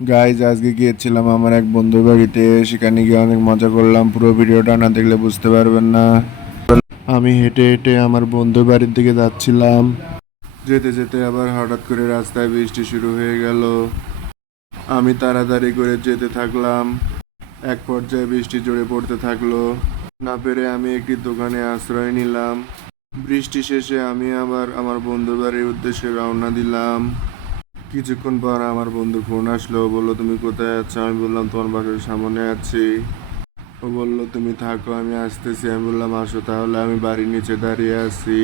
Guys আজকে গিয়েছিলাম আমার এক বন্ধুর বাড়িতে। সেখানে গিয়ে অনেক মজা করলাম। পুরো ভিডিওটা না দেখলে বুঝতে পারবেন না। আমি হেঁটে হেঁটে আমার বন্ধুর বাড়ির দিকে যাচ্ছিলাম। যেতে যেতে আবার হঠাৎ করে রাস্তায় বৃষ্টি শুরু হয়ে গেল। আমি তাড়াতাড়ি করে যেতে থাকলাম। এক পর্যায়ে বৃষ্টি জোরে পড়তে থাকল। না পেরে আমি একটি দোকানে আশ্রয় নিলাম। বৃষ্টি শেষে আমি আবার আমার বন্ধুর বাড়ির উদ্দেশ্যে রওনা দিলাম। কিছুক্ষণ পর আমার বন্ধু ফোন আসলো বলল, তুমি কোথায় আছো? আমি বললাম, তোমার বাসার সামনে আছি। ও বলল, তুমি থাকো, আমি আসতেছি। আমি বললাম, আসো তাহলে, আমি বাড়ির নিচে দাঁড়িয়ে আছি।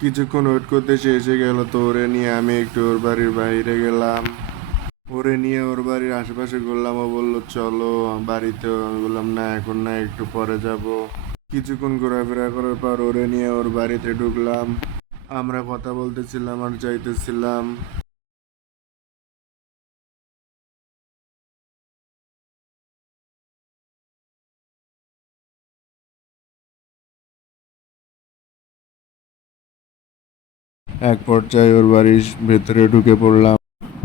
কিছুক্ষণ ওয়েট করতে সে এসে গেল, তো ওরে নিয়ে আমি একটু ওর বাড়ির বাইরে গেলাম। ওরে নিয়ে ওর বাড়ির আশেপাশে ঘুরলাম, ও বলল, চলো বাড়িতে আমি বললাম, না, এখন না, একটু পরে যাব। কিছুক্ষণ ঘোরাফেরা করার পর ওরে নিয়ে ওর বাড়িতে ঢুকলাম। আমরা কথা বলতেছিলাম আর যাইতেছিলাম। এক পর্যায়ে ওর বাড়ির ভেতরে ঢুকে পড়লাম।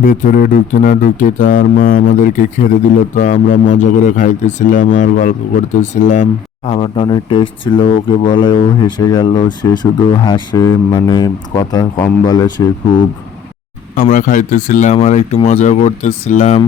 ভেতরে ঢুকতে না ঢুকতে তার মা আমাদেরকে খেতে দিল, তো আমরা মজা করে খাইতেছিলাম আর গল্প করতেছিলাম। খাবারটা অনেক টেস্ট ছিল, ওকে বলে ও হেসে গেল, সে শুধু হাসে মানে কথা কম বলে সে খুব। আমরা খাইতেছিলাম আর একটু মজা করতেছিলাম।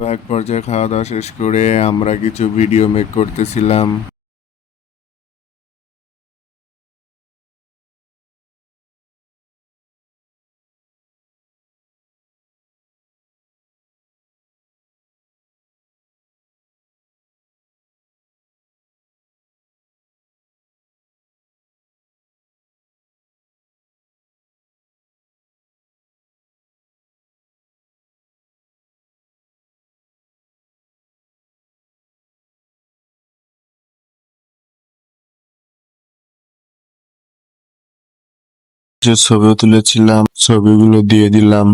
এক পর্যায়ে খাওয়া দাওয়া শেষ করে আমরা কিছু ভিডিও মেক করতেছিলাম। যে ছবিও তুলেছিলাম ছবিগুলো দিয়ে দিলাম।